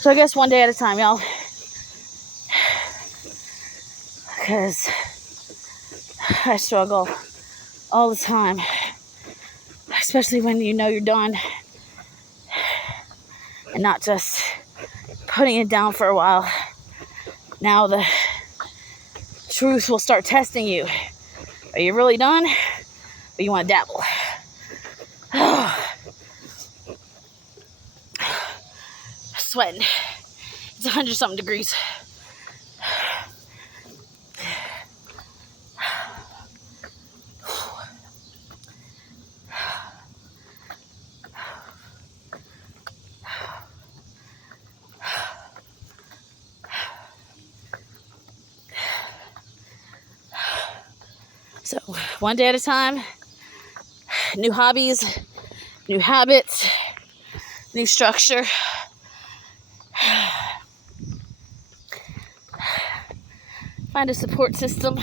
So I guess one day at a time, y'all. Because I struggle all the time. Especially when you know you're done. And not just putting it down for a while. Now the truth will start testing you. Are you really done? Or you want to dabble? Sweating. It's 100-something degrees. So, one day at a time, new hobbies, new habits, new structure. Find a support system.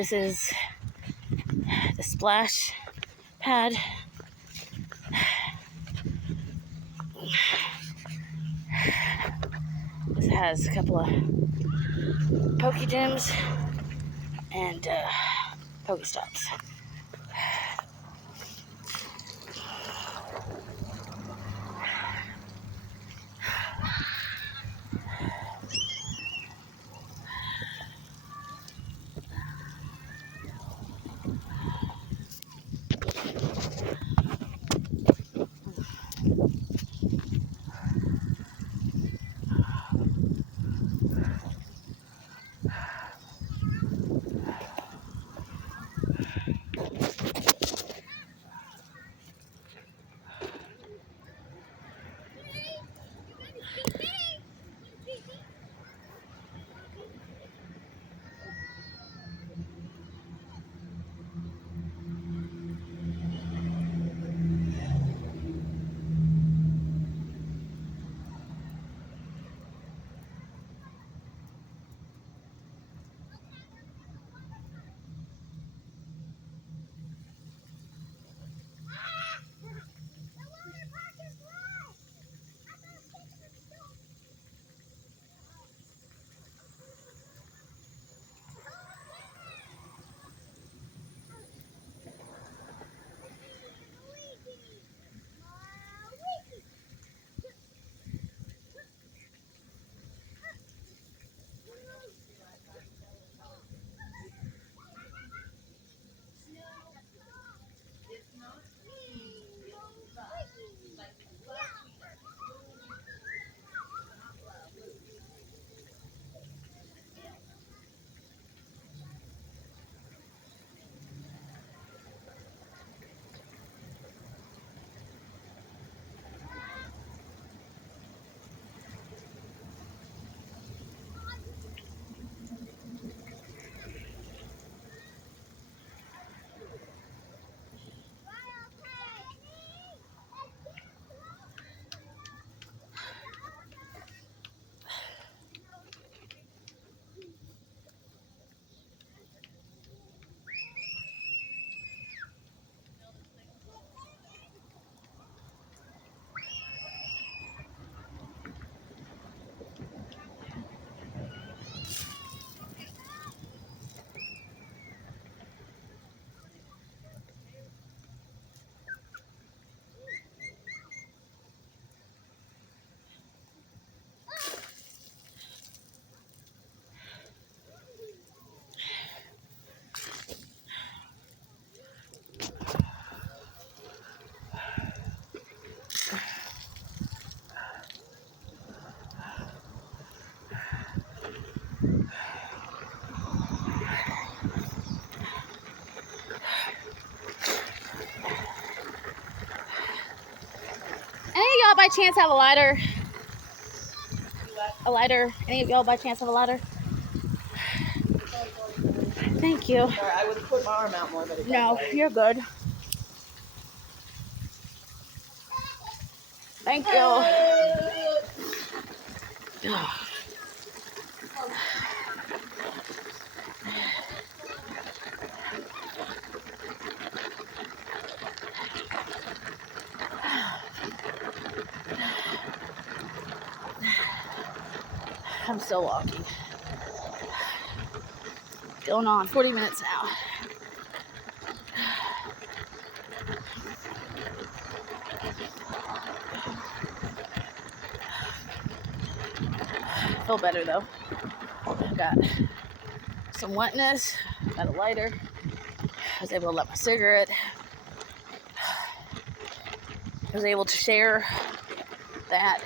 This is the splash pad. This has a couple of pokey gyms and pokey stops. chance have a lighter? A lighter? Any of y'all by chance have a lighter? Thank you. Sorry, I would have put my arm out more, but it No, you're good. Thank you. I'm still walking. Going on 40 minutes now. Feel better though. Got some wetness, got a lighter. I was able to light my cigarette. I was able to share that.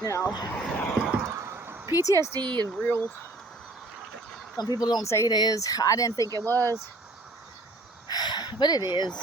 You know, PTSD is real. Some people don't say it is. I didn't think it was, but it is.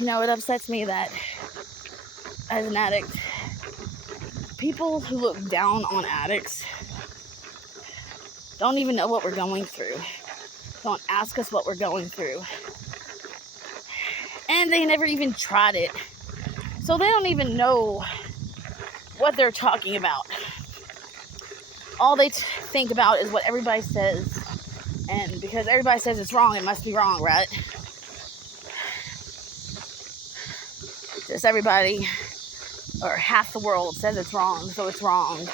You know, it upsets me that as an addict, people who look down on addicts don't even know what we're going through. Don't ask us what we're going through. And they never even tried it. So they don't even know what they're talking about. All they think about is what everybody says. And because everybody says it's wrong, it must be wrong, right? Just everybody, or half the world, says it's wrong, so it's wrong.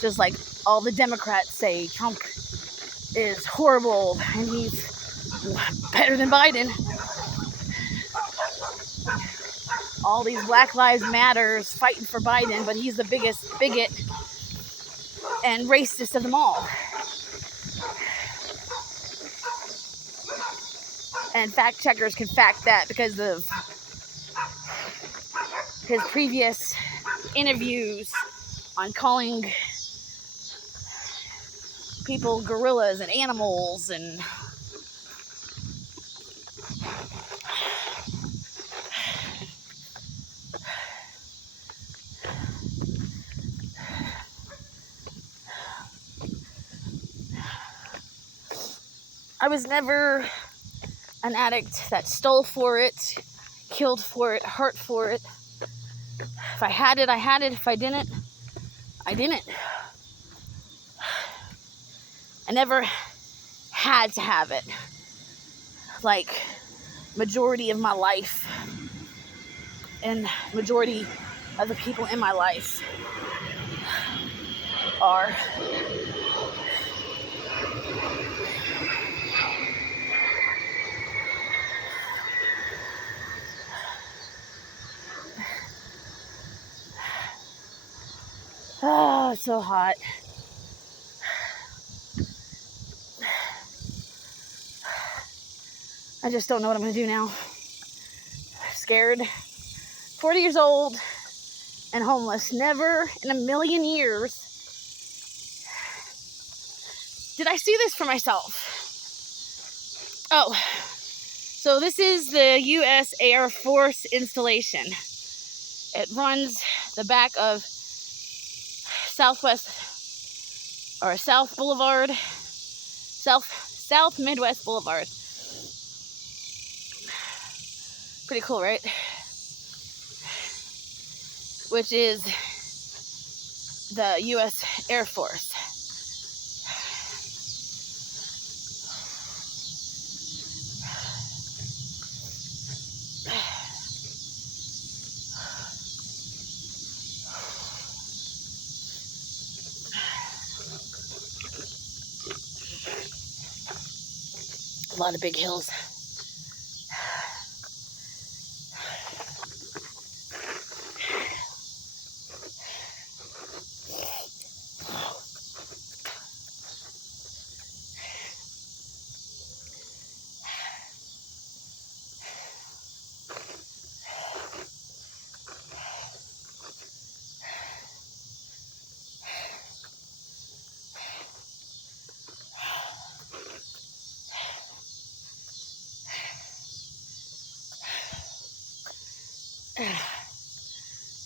Just like all the Democrats say Trump is horrible and he's better than Biden. All these Black Lives Matters fighting for Biden, but he's the biggest bigot and racist of them all. And fact checkers can fact that because of his previous interviews on calling people gorillas and animals and I was never an addict that stole for it, killed for it, hurt for it. If I had it, I had it. If I didn't, I didn't. I never had to have it. Like majority of my life and majority of the people in my life are. Oh, it's so hot. I just don't know what I'm going to do now. I'm scared. 40 years old and homeless. Never in a million years did I see this for myself. Oh, so this is the U.S. Air Force installation. It runs the back of South Boulevard, South Midwest Boulevard. Pretty cool, right? Which is the U.S. Air Force. A lot of big hills.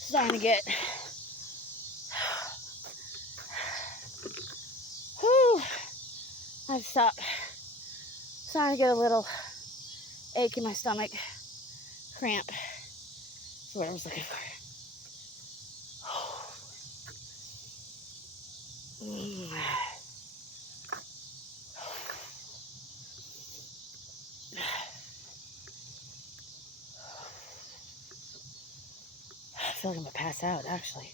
Starting to get I've stopped. Starting to get a little ache in my stomach. Cramp. That's what I was looking for. I feel like I'm gonna pass out, actually.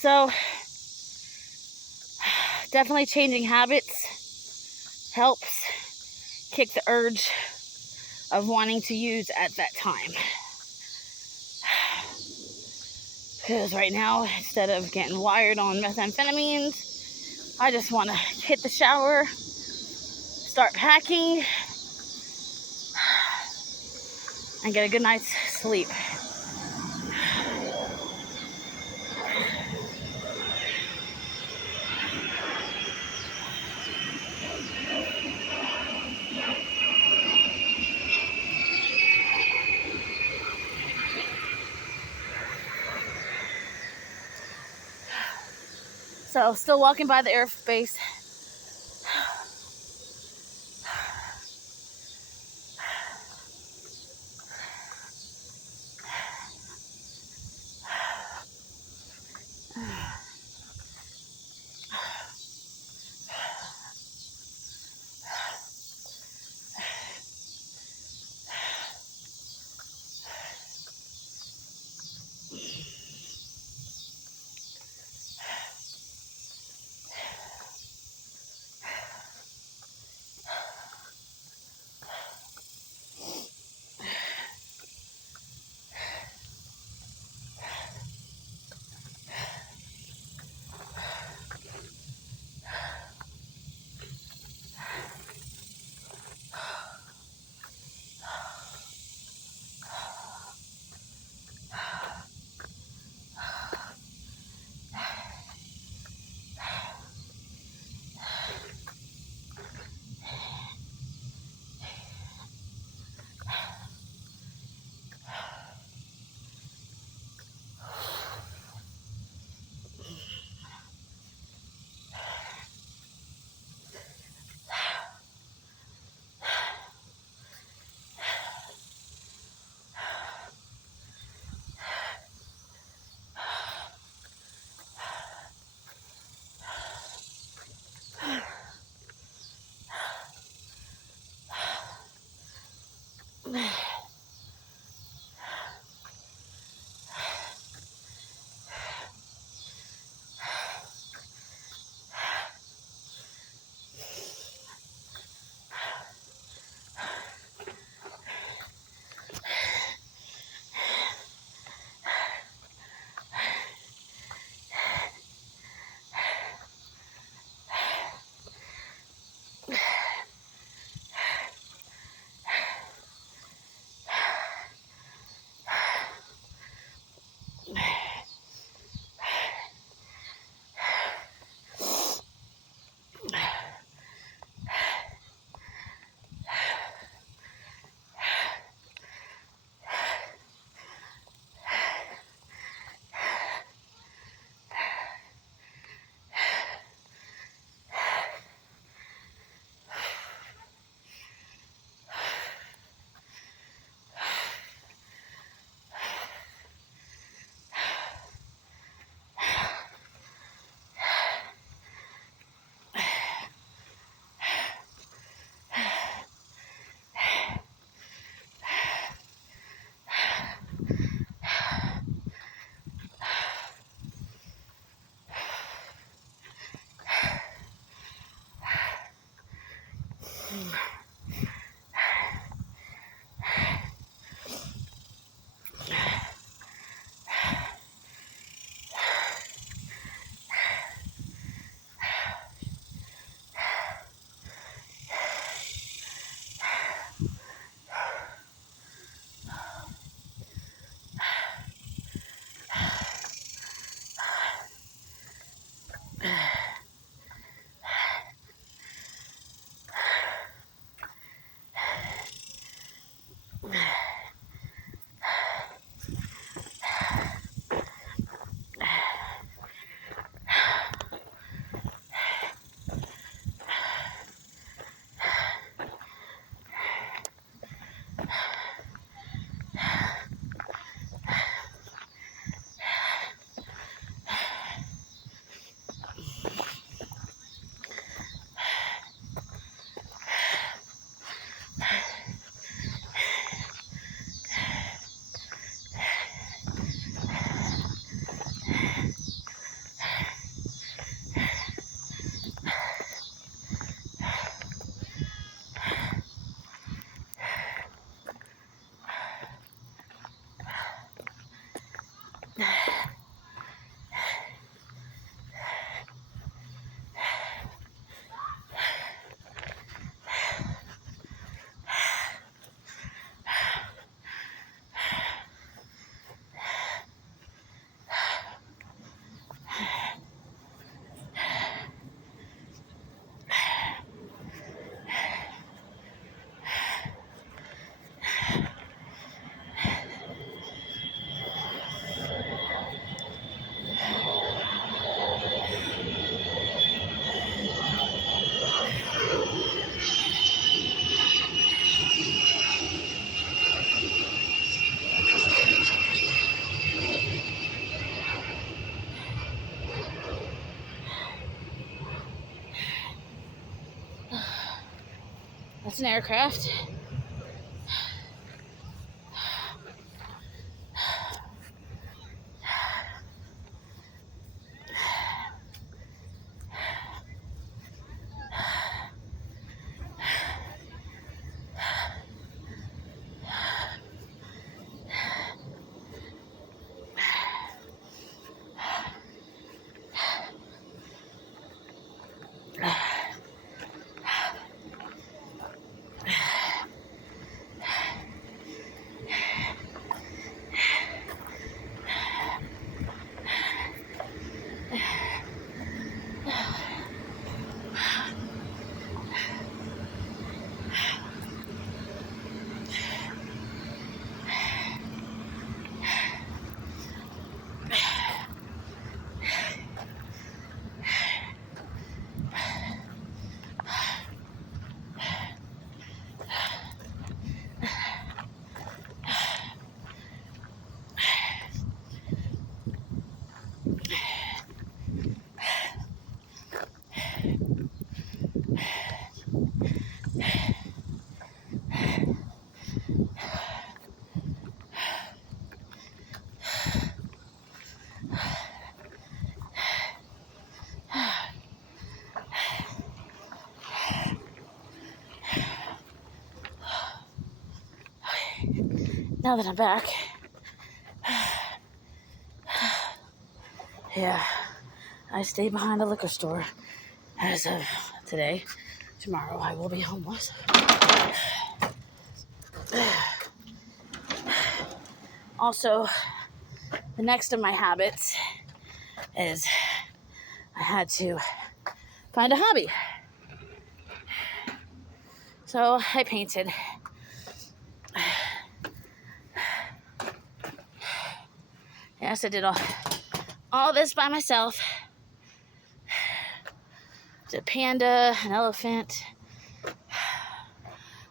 So, definitely changing habits helps kick the urge of wanting to use at that time. Because right now, instead of getting wired on methamphetamines, I just want to hit the shower, start packing, and get a good night's sleep. So still walking by the airbase. That's an aircraft. Now that I'm back, yeah, I stay behind a liquor store as of today. Tomorrow I will be homeless. Also, the next of my habits is I had to find a hobby. So I painted. Yes, I did all this by myself. It's a panda, an elephant,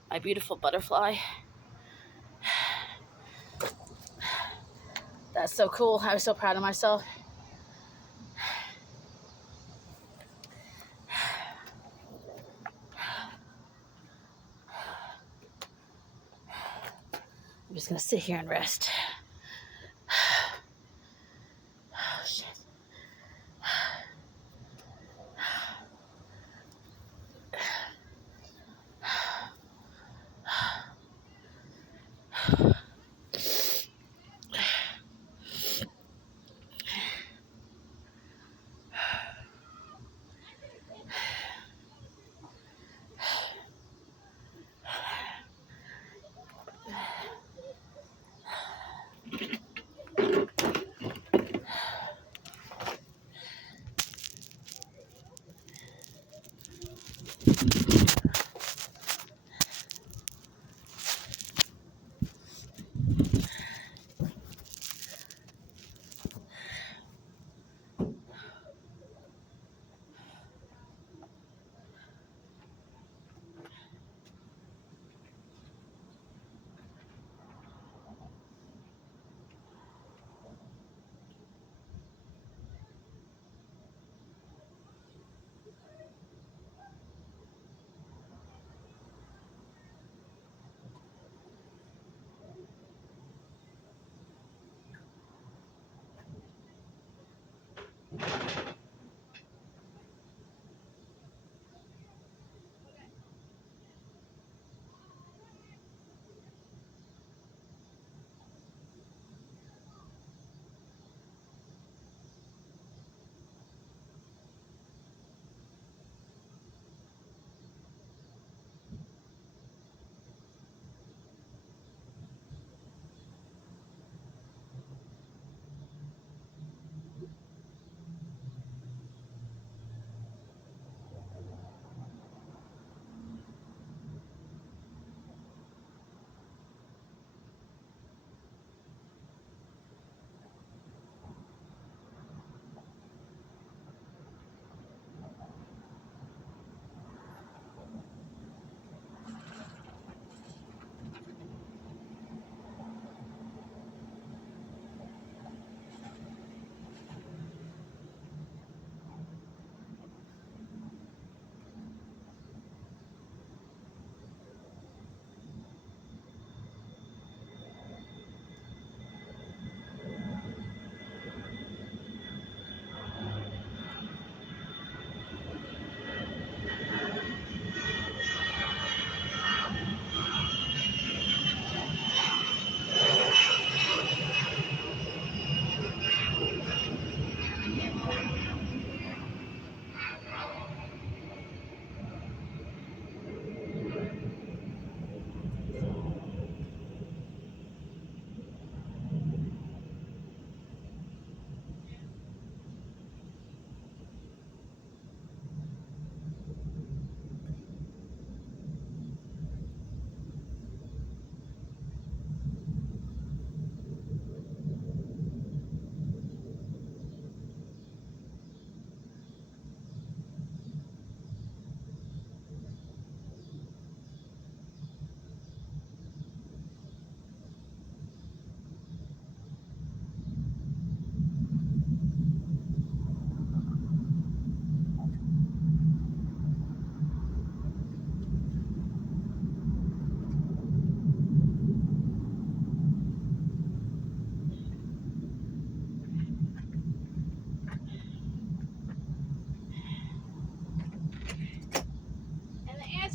my beautiful butterfly. That's so cool. I was so proud of myself. I'm just gonna sit here and rest. Oh, shit.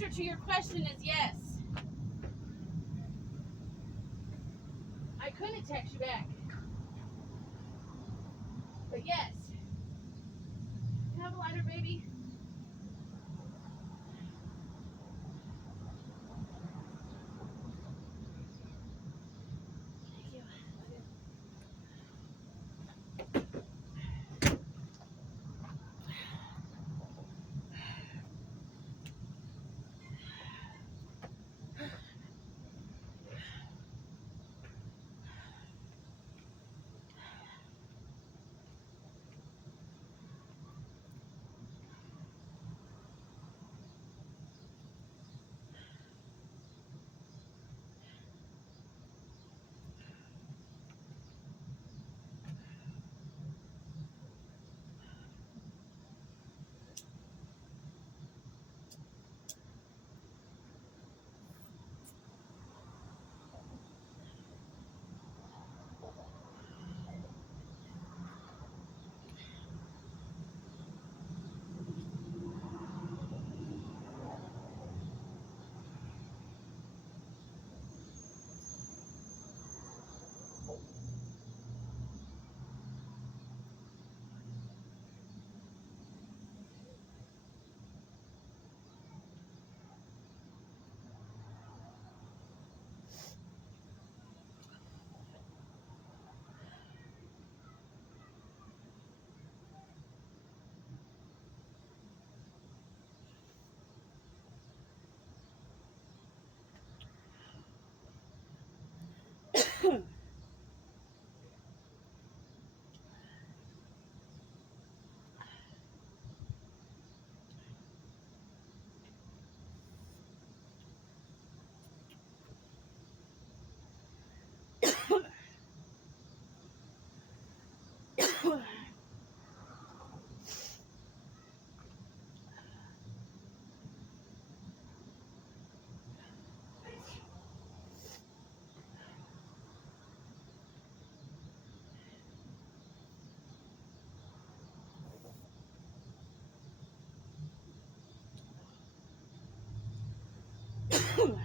answer to your question is yes. I couldn't text you back. But yes. Can I have a lighter, baby? Thank you.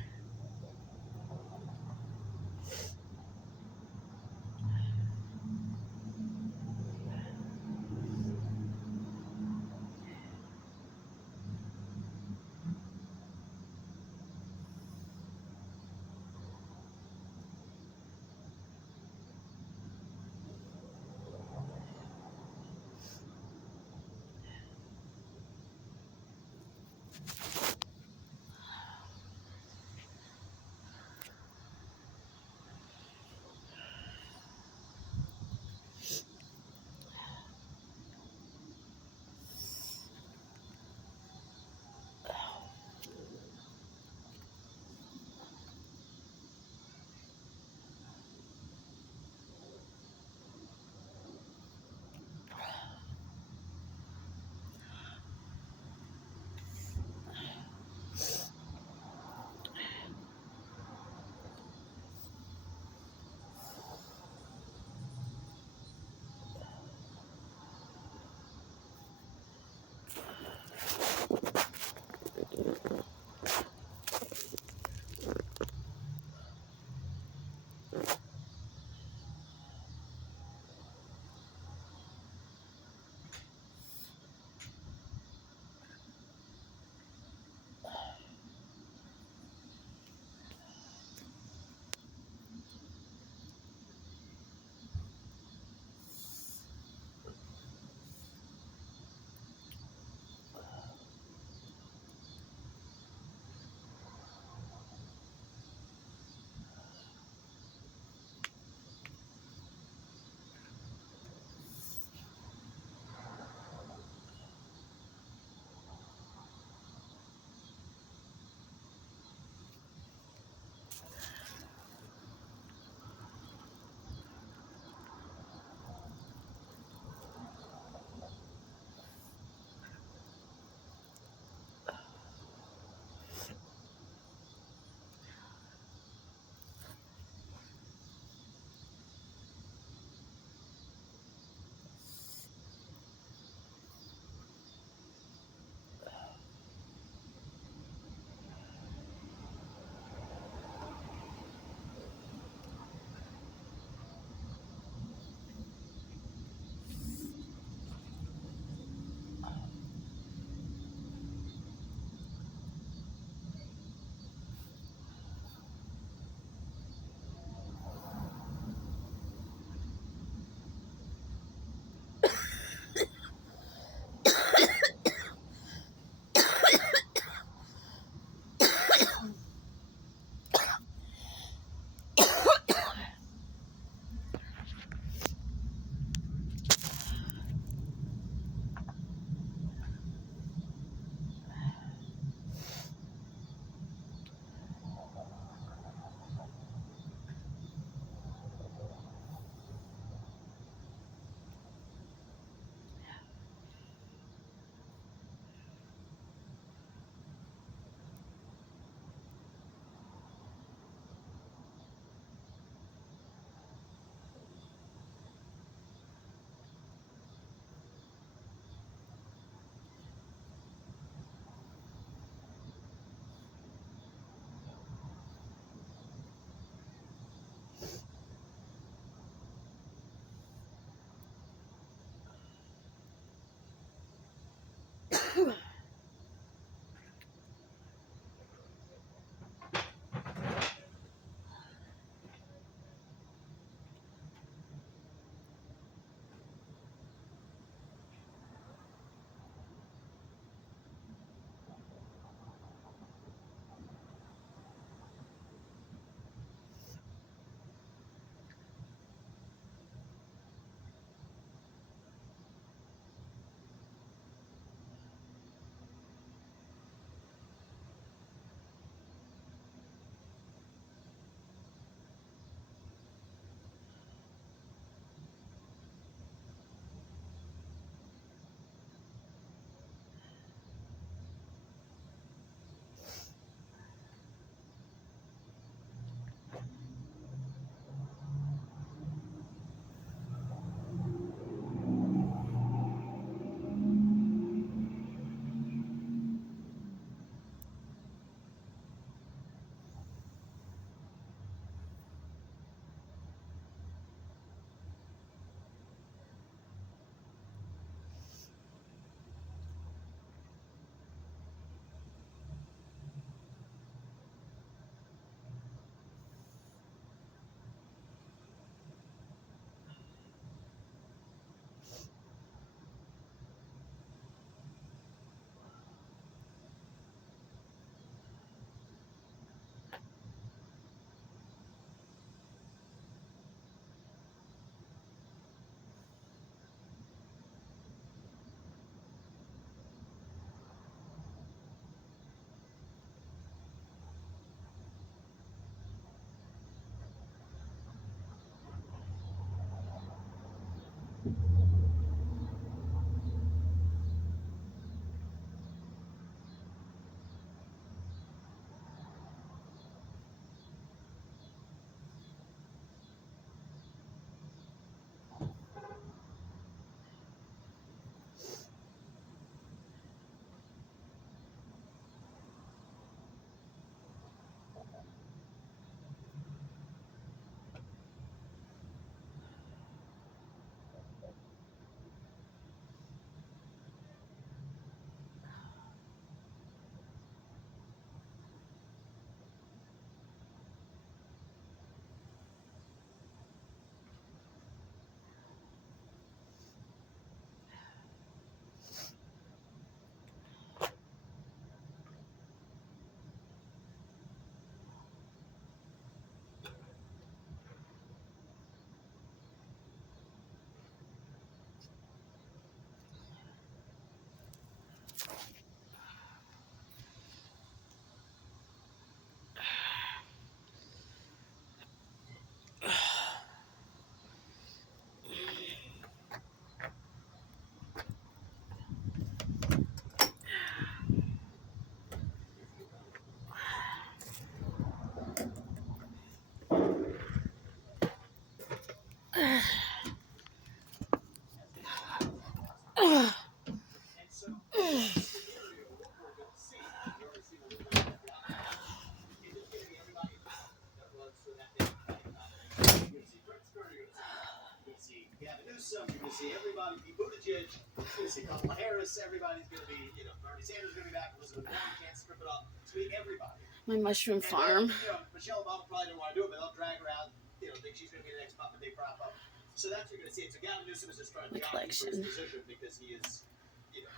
Newsom, you're going to see everybody, Pete Buttigieg, you're going to see Kamala Harris, everybody's going to be, Bernie Sanders is going to be back, Elizabeth Warren can't strip it up. It's going to be everybody. My mushroom And farm. then, Michelle Obama probably didn't want to do it, but they'll drag her out, think she's going to be the next puppet they prop up. So that's what you're going to see. So Gavin Newsom is just trying to My jockey for his collection. position because he is,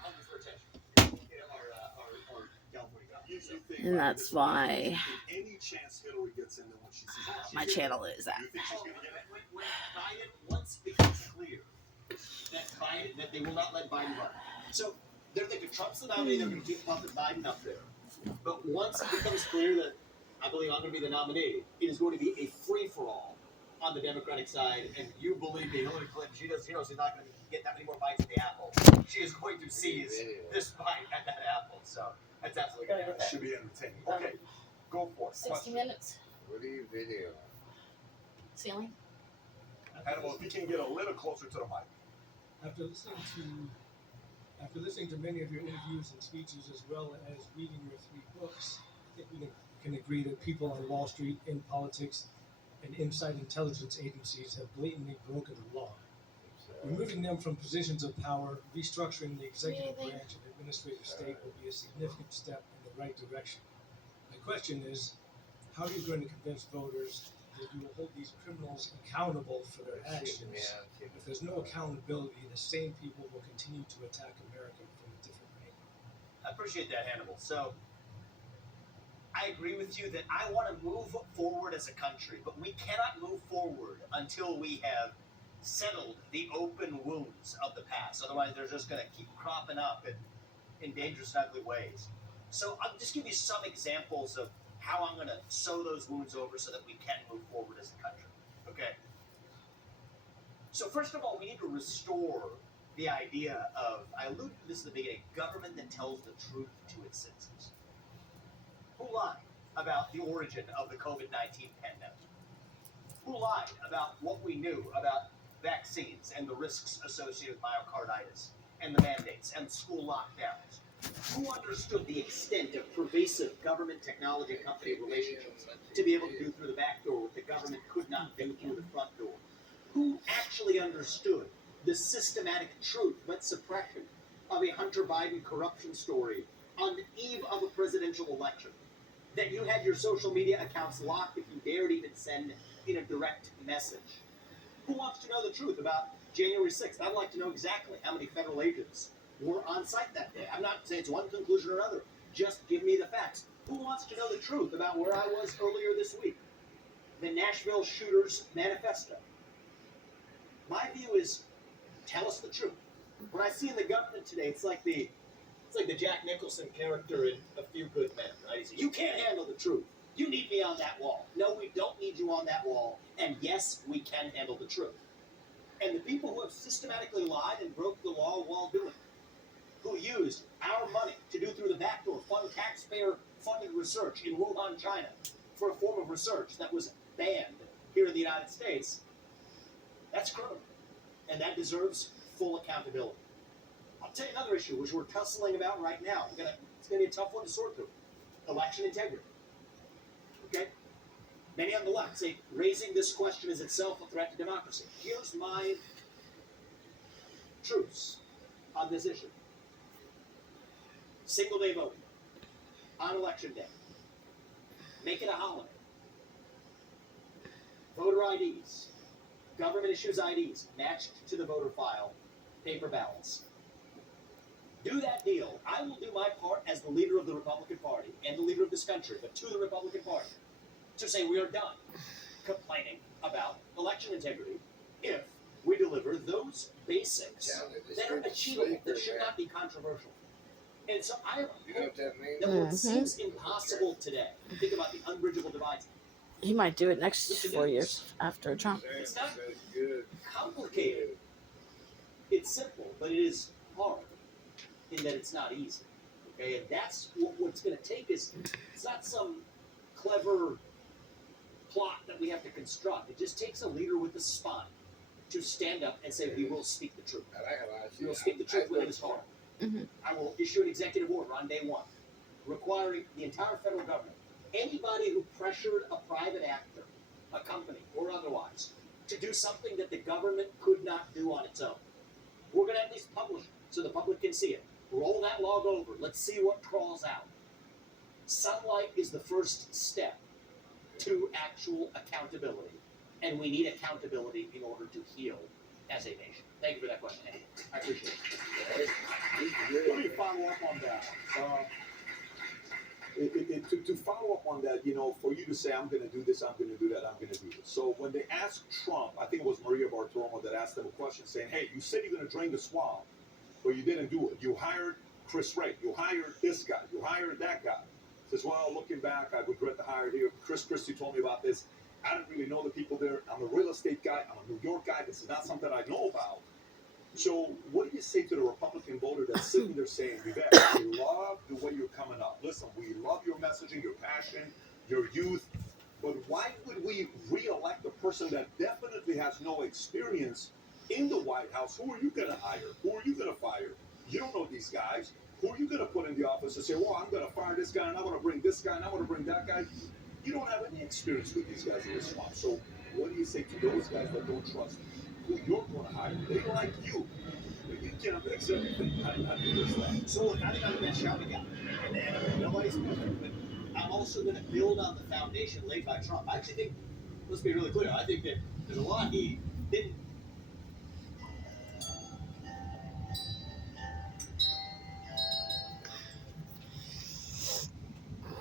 hungry for attention. Our California guy. And that's why Any chance Hillary gets in there when she sees how my channel is that. you think she's going to get it? When Biden, once it becomes clear that they will not let Biden run. So they're thinking Trump's the nominee, they're going to keep pumping Biden up there. But once it becomes clear that I believe I'm going to be the nominee, it is going to be a free-for-all on the Democratic side. And you believe me, Hillary Clinton, she knows she's not going to get that many more bites at the apple. She is going to seize this bite at that apple. So that's absolutely going to happen. Should be entertaining. Okay, go for it. 60 minutes. What do you video? Ceiling. Hannibal, if you can get a little closer to the mic. After listening to many of your interviews and speeches, as well as reading your 3 books, I think we can agree that people on Wall Street, in politics, and inside intelligence agencies have blatantly broken the law. Removing them from positions of power, restructuring the executive branch and administrative state will be a significant step in the right direction. My question is, how are you going to convince voters that you will hold these criminals accountable for their actions? If there's no accountability, the same people will continue to attack America from a different angle. I appreciate that, Hannibal. So I agree with you that I want to move forward as a country, but we cannot move forward until we have settled the open wounds of the past. Otherwise, they're just going to keep cropping up in dangerous and ugly ways. So I'll just give you some examples of how I'm going to sew those wounds over so that we can move forward as a country. Okay? So first of all, we need to restore the idea of, I alluded to this at the beginning, government that tells the truth to its citizens. Who lied about the origin of the COVID-19 pandemic? Who lied about what we knew about vaccines and the risks associated with myocarditis and the mandates and school lockdowns? Who understood the extent of pervasive government technology company relationships to be able to do through the back door what the government could not do through the front door? Who actually understood the systematic truth but suppression of a Hunter Biden corruption story on the eve of a presidential election? That you had your social media accounts locked if you dared even send in a direct message? Who wants to know the truth about January 6th? I'd like to know exactly how many federal agents were on site that day. I'm not saying it's one conclusion or another. Just give me the facts. Who wants to know the truth about where I was earlier this week? The Nashville Shooters Manifesto. My view is, tell us the truth. What I see in the government today, it's like the Jack Nicholson character in A Few Good Men, right? He says, you can't handle the truth. You need me on that wall. No, we don't need you on that wall. And yes, we can handle the truth. And the people who have systematically lied and broke the law while doing it, who used our money to do through the back door, fund taxpayer-funded research in Wuhan, China, for a form of research that was banned here in the United States, that's criminal. And that deserves full accountability. I'll tell you another issue, which we're tussling about right now. It's going to be a tough one to sort through. Election integrity. Okay? Many on the left say raising this question is itself a threat to democracy. Here's my truths on this issue. Single-day voting on election day. Make it a holiday. Voter IDs. Government issues IDs matched to the voter file. Paper ballots. Do that deal. I will do my part as the leader of the Republican Party and the leader of this country, but to the Republican Party, to say we are done complaining about election integrity if we deliver those basics that are achievable, that should not be controversial. And so I have You know what that means? that what seems impossible today, think about the unbridgeable divides. He might do it next 4 years after Trump. It's not That's good. complicated. It's simple, but it is hard in that it's not easy. Okay, and that's what's going to take is, it's not some clever plot that we have to construct. It just takes a leader with a spine to stand up and say, we will speak the truth. I like a lot of We will speak the truth when it is hard. Mhm. I will issue an executive order on day one, requiring the entire federal government, anybody who pressured a private actor, a company or otherwise, to do something that the government could not do on its own. We're going to at least publish it so the public can see it. Roll that log over. Let's see what crawls out. Sunlight is the first step to actual accountability. And we need accountability in order to heal as a nation. Thank you for that question, Andy. I appreciate it. Let me follow up on that. To follow up on that, you know, for you to say, I'm going to do this, I'm going to do that, I'm going to do this. So when they asked Trump, I think it was Maria Bartiromo that asked him a question saying, hey, you said you're going to drain the swamp, but you didn't do it. You hired Chris Wray. You hired this guy. You hired that guy. Says, well, looking back, I regret the hire here. Chris Christie told me about this. I didn't really know the people there. I'm a real estate guy. I'm a New York guy. This is not something I know about. So what do you say to the Republican voter that's sitting there saying, Vivek, we love the way you're coming up. Listen, we love your messaging, your passion, your youth. But why would we re-elect a person that definitely has no experience in the White House? Who are you going to hire? Who are you going to fire? You don't know these guys. Who are you going to put in the office and say, well, I'm going to fire this guy, and I want to bring this guy, and I want to bring that guy? You don't have any experience with these guys in the swamp. So what do you say to those guys that don't trust who you're going to hire? They like you, but you can't fix everything. How do you fix that? So look, I think I'm the best shot we got. And nobody's perfect, but I'm also going to build on the foundation laid by Trump. I actually think, let's be really clear, I think that there's a lot he didn't.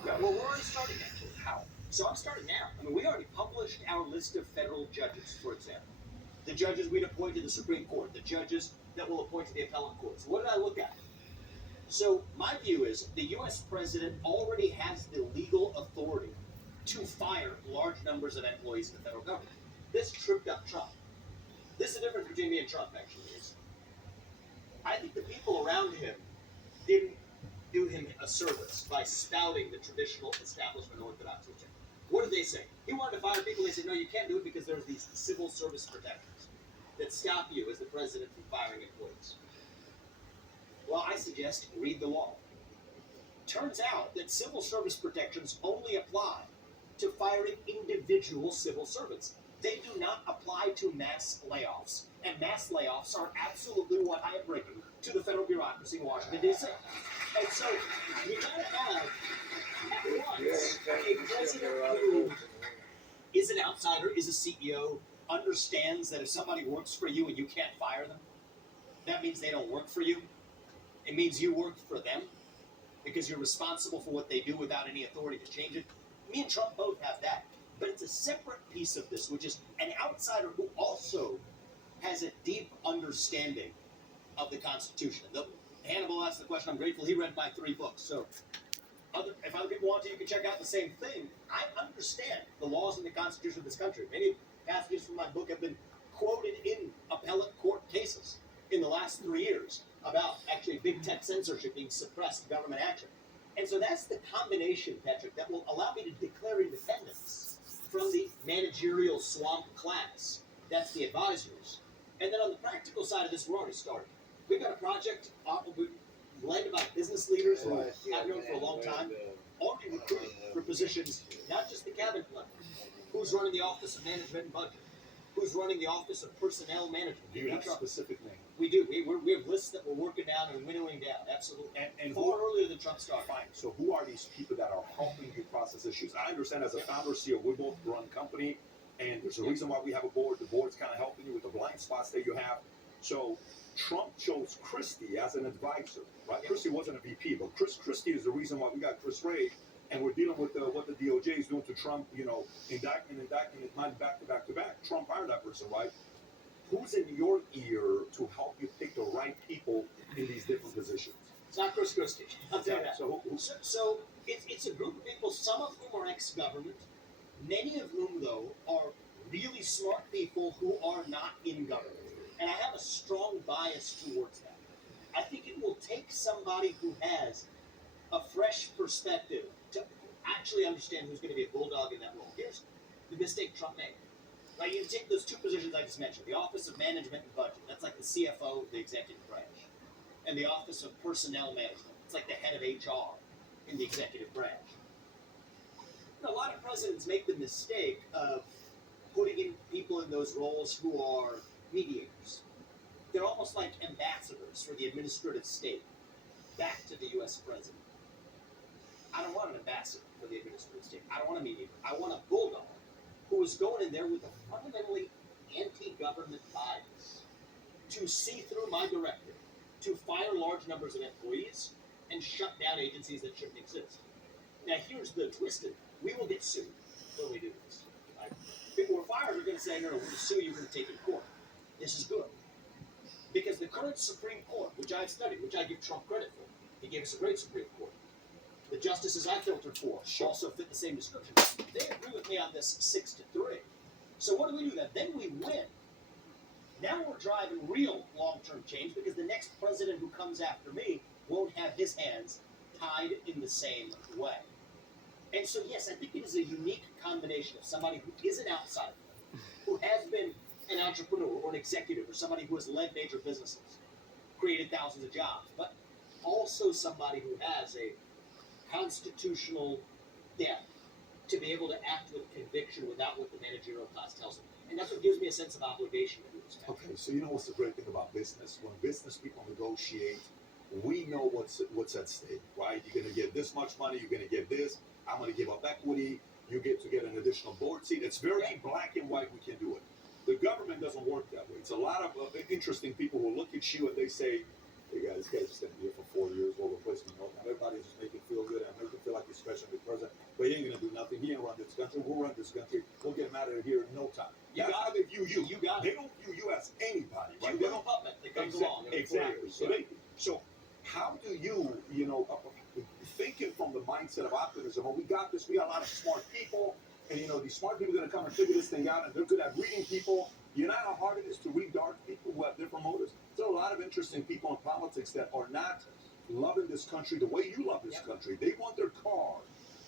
Yeah, well, we're already starting actually. How? So I'm starting now. I mean, we already published our list of federal judges, for example. The judges we'd appoint to the Supreme Court, the judges that will appoint to the appellate courts. What did I look at? So my view is the U.S. president already has the legal authority to fire large numbers of employees in the federal government. This tripped up Trump. This is the difference between me and Trump, actually. Is I think the people around him didn't do him a service by spouting the traditional establishment orthodoxy. What did they say? He wanted to fire people. They said, no, you can't do it because there's these civil service protections that stop you as the president from firing employees. Well, I suggest read the law. Turns out that civil service protections only apply to firing individual civil servants. They do not apply to mass layoffs. And mass layoffs are absolutely what I am bringing to the federal bureaucracy in Washington, D.C. And so we got to have at once a president who is an outsider, is a CEO, understands that if somebody works for you and you can't fire them, that means they don't work for you. It means you work for them because you're responsible for what they do without any authority to change it. Me and Trump both have that. But it's a separate piece of this, which is an outsider who also has a deep understanding of the Constitution. Hannibal asked the question. I'm grateful he read my 3 books. So if other people want to, you can check out the same thing. I understand the laws and the Constitution of this country. Many passages from my book have been quoted in appellate court cases in the last 3 years about actually big tech censorship being suppressed government action. And so that's the combination, Patrick, that will allow me to declare independence from the managerial swamp class. That's the advisors. And then on the practical side of this, we're already starting. We've got a project led by business leaders who I've known for a long time, already recruiting for positions, not just the cabinet level. Who's running the Office of Management and Budget? Who's running the Office of Personnel Management? Do you have a specific name? We do. We have lists that we're working down and winnowing down. Absolutely. And far earlier than Trump started. Fine. So who are these people that are helping you process issues? I understand as a founder, CEO, we both run a company, and there's a reason why we have a board. The board's kind of helping you with the blind spots that you have. So Trump chose Christie as an advisor, right? Christie wasn't a VP, but Christie is the reason why we got Chris Wray, and we're dealing with what the DOJ is doing to Trump, indictment, mine back to back. Trump hired that person, right? Who's in your ear to help you pick the right people in these different positions? It's not Chris Christie. I'll tell you that. So So it's a group of people, some of whom are ex-government, many of whom, though, are really smart people who are not in government. And I have a strong bias towards that. I think it will take somebody who has a fresh perspective to actually understand who's going to be a bulldog in that role. Here's the mistake Trump made. Right, you take those 2 positions I just mentioned, the Office of Management and Budget, that's like the CFO of the executive branch, and the Office of Personnel Management, it's like the head of HR in the executive branch. A lot of presidents make the mistake of putting in people in those roles who are mediators. They're almost like ambassadors for the administrative state back to the U.S. president. I don't want an ambassador for the administrative state. I don't want a mediator. I want a bulldog who is going in there with a fundamentally anti-government bias to see through my directive, to fire large numbers of employees, and shut down agencies that shouldn't exist. Now, here's the twist: we will get sued when we do this. Right? People who are fired are going to say, no, we're going to sue you, we're going to take it to court. This is good. Because the current Supreme Court, which I've studied, which I give Trump credit for, he gave us a great Supreme Court. The justices I filtered for also fit the same description. They agree with me on this 6-3. So what do then? Then we win. Now we're driving real long-term change because the next president who comes after me won't have his hands tied in the same way. And so, yes, I think it is a unique combination of somebody who is an outsider, who has been an entrepreneur or an executive or somebody who has led major businesses, created thousands of jobs, but also somebody who has a constitutional depth to be able to act with conviction without what the managerial class tells them. And that's what gives me a sense of obligation to do this. Okay, so you know what's the great thing about business? When business people negotiate, we know what's at stake, right? You're going to get this much money, you're going to get this, I'm going to give up equity, you get to get an additional board seat. It's very black and white, we can do it. The government doesn't work that way. It's a lot of interesting people who look at you and they say, hey guys, this guy's just going to be here for 4 years, we'll replace him. Everybody's just making feel good and make him feel like he's special and president, but he ain't going to do nothing. He ain't run this country. We'll run this country. We'll get him out of here in no time. That's how they view you. They don't view you as anybody, right? They don't puppet that comes along. Exactly. So how do you, thinking from the mindset of optimism, well, we got this, we got a lot of smart people, and these smart people are going to come and figure this thing out, and they're good at reading people. You know how hard it is to read dark people who have different motives? There are a lot of interesting people in politics that are not loving this country the way you love this country. They want their car,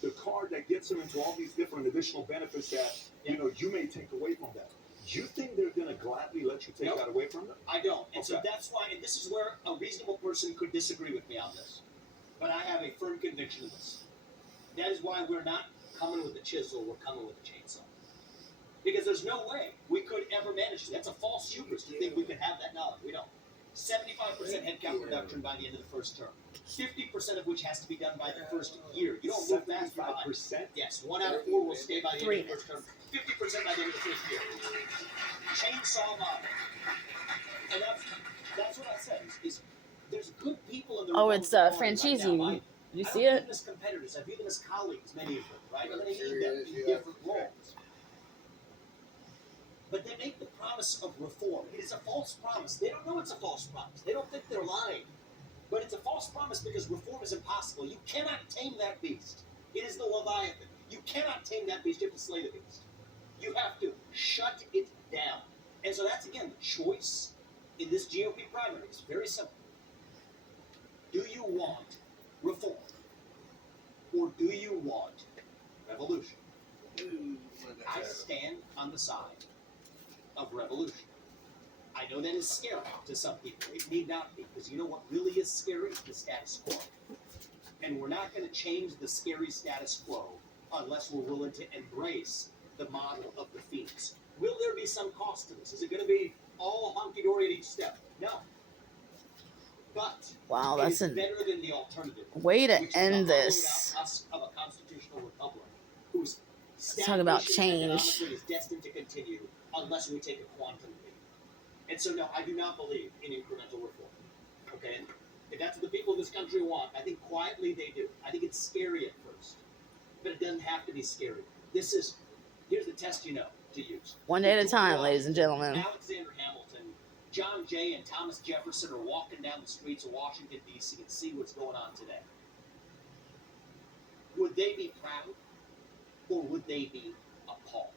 the car that gets them into all these different additional benefits that, you may take away from them. Do you think they're going to gladly let you take that away from them? I don't. And so that's why, and this is where a reasonable person could disagree with me on this. But I have a firm conviction of this. That is why we're not coming with a chisel, we're coming with a chainsaw. Because there's no way we could ever manage to. That's a false hubris to think we could have that knowledge. We don't. 75% headcount reduction by the end of the first term. 50% of which has to be done by the first year. You don't move fast. 75%? Yes, 1 out of 4 will stay by the end of the first term. 50% by the end of the first year. Chainsaw model. And that's what I said. Is there's good people in the Oh, it's Franchise. You see I don't view it? them as competitors. I view them as colleagues, many of them, right? I'm going to need them in different roles. But they make the promise of reform. It is a false promise. They don't know it's a false promise. They don't think they're lying. But it's a false promise because reform is impossible. You cannot tame that beast. It is the Leviathan. You cannot tame that beast. You have to slay the beast. You have to shut it down. And so that's, again, the choice in this GOP primary. It's very simple. Do you want reform? Or do you want revolution? I stand on the side of revolution. I know that is scary to some people. It need not be, because you know what really is scary? The status quo. And we're not going to change the scary status quo unless we're willing to embrace the model of the Phoenix. Will there be some cost to this? Is it going to be all hunky-dory at each step? No. But Wow, it that's is a better than the alternative. way to which is end the this. hollowed-out husk of a constitutional republic whose Let's talk about stagnation change. economically is destined to continue unless we take a quantum leap. And so, no, I do not believe in incremental reform. Okay? If that's what the people of this country want, I think quietly they do. I think it's scary at first. But it doesn't have to be scary. Here's the test to use. One day at a time, ladies and gentlemen. Alexander Hamilton, John Jay, and Thomas Jefferson are walking down the streets of Washington, D.C. and see what's going on today. Would they be proud? Or would they be appalled?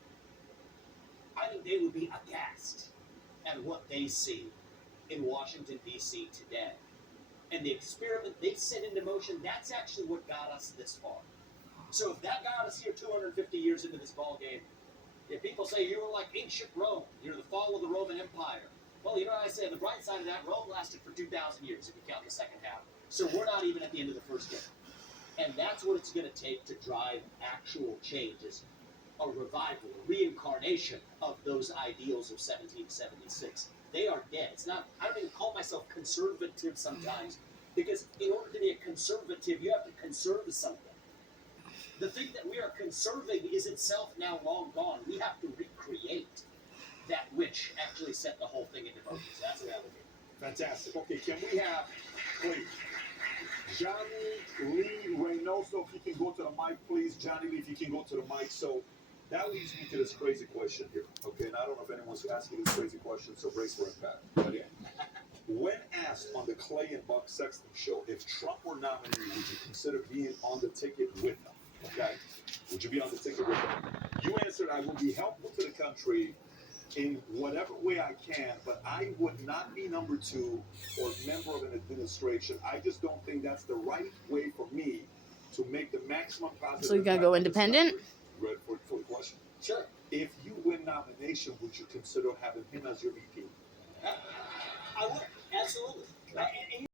I think they would be aghast at what they see in Washington, D.C. today. And the experiment they set into motion, that's actually what got us this far. So if that got us here 250 years into this ball game, if people say you were like ancient Rome, you're the fall of the Roman Empire. Well, you know what I say, the bright side of that, Rome lasted for 2,000 years if you count the second half. So we're not even at the end of the first game. And that's what it's going to take to drive actual changes. a revival, a reincarnation of those ideals of 1776. They are dead. It's not, I don't even call myself conservative sometimes, because in order to be a conservative, you have to conserve something. The thing that we are conserving is itself now long gone. We have to recreate that which actually set the whole thing into motion. So that's the way I look at it. Fantastic. Okay, can we have, please, Johnny Lee Reynoso, if you can go to the mic, please. Johnny Lee, if you can go to the mic. So that leads me to this crazy question here. Okay, and I don't know if anyone's asking this crazy question, so brace for impact. But yeah. When asked on the Clay and Buck Sexton show if Trump were nominated, would you consider being on the ticket with him? Okay? Would you be on the ticket with him? You answered, I will be helpful to the country in whatever way I can, but I would not be number two or member of an administration. I just don't think that's the right way for me to make the maximum positive. So you're gonna go independent? Ready for the question? Sure. If you win nomination, would you consider having him as your VP?